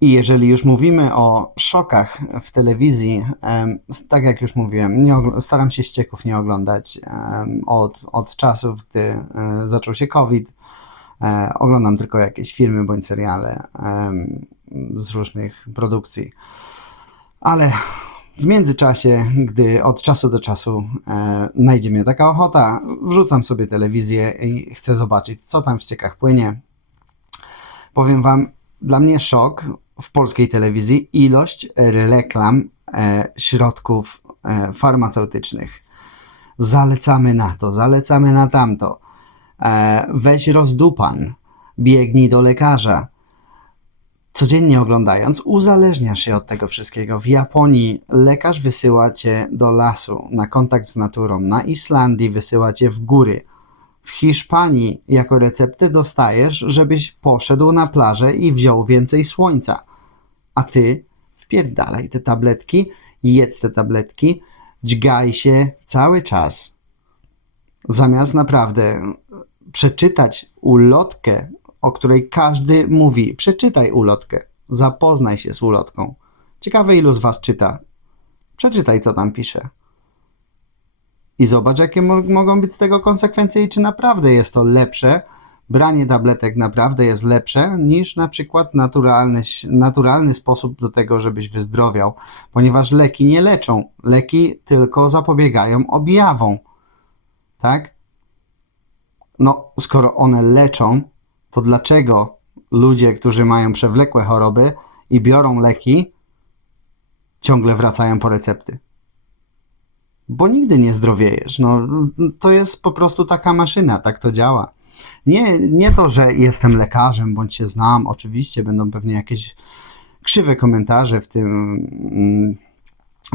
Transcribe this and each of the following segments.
I jeżeli już mówimy o szokach w telewizji, tak jak już mówiłem, staram się ścieków nie oglądać od, od czasów, gdy e, zaczął się COVID. E, oglądam tylko jakieś filmy bądź seriale z różnych produkcji. Ale w międzyczasie, gdy od czasu do czasu e, najdzie mnie taka ochota, wrzucam sobie telewizję i chcę zobaczyć, co tam w ściekach płynie. Powiem Wam, dla mnie szok w polskiej telewizji ilość reklam e, środków e, farmaceutycznych. Zalecamy na to, zalecamy na tamto. E, weź rozdupan, biegnij do lekarza. Codziennie oglądając, uzależniasz się od tego wszystkiego. W Japonii lekarz wysyła cię do lasu na kontakt z naturą, na Islandii wysyła cię w góry. W Hiszpanii jako recepty dostajesz, żebyś poszedł na plażę i wziął więcej słońca. A ty wpierdalaj te tabletki, jedz te tabletki, dźgaj się cały czas. Zamiast naprawdę przeczytać ulotkę, o której każdy mówi. Przeczytaj ulotkę, zapoznaj się z ulotką. Ciekawe, ilu z Was czyta. Przeczytaj, co tam pisze. I zobacz, jakie mo- mogą być z tego konsekwencje i czy naprawdę jest to lepsze. Branie tabletek naprawdę jest lepsze niż na przykład naturalny, naturalny sposób do tego, żebyś wyzdrowiał, ponieważ leki nie leczą. Leki tylko zapobiegają objawom. Tak? No, skoro one leczą, to dlaczego ludzie, którzy mają przewlekłe choroby i biorą leki, ciągle wracają po recepty? Bo nigdy nie zdrowiejesz. No, to jest po prostu taka maszyna, tak to działa. Nie, nie to, że jestem lekarzem bądź się znam, oczywiście będą pewnie jakieś krzywe komentarze w tym, mm,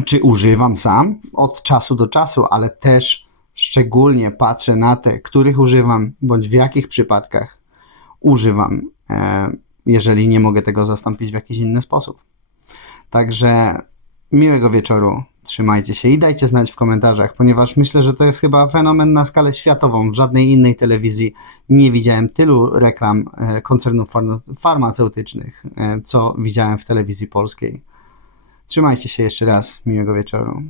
czy używam sam od czasu do czasu, ale też szczególnie patrzę na te, których używam, bądź w jakich przypadkach używam, e, jeżeli nie mogę tego zastąpić w jakiś inny sposób. Także miłego wieczoru, trzymajcie się i dajcie znać w komentarzach, ponieważ myślę, że to jest chyba fenomen na skalę światową. W żadnej innej telewizji nie widziałem tylu reklam e, koncernów farma- farmaceutycznych, e, co widziałem w telewizji polskiej. Trzymajcie się jeszcze raz, miłego wieczoru.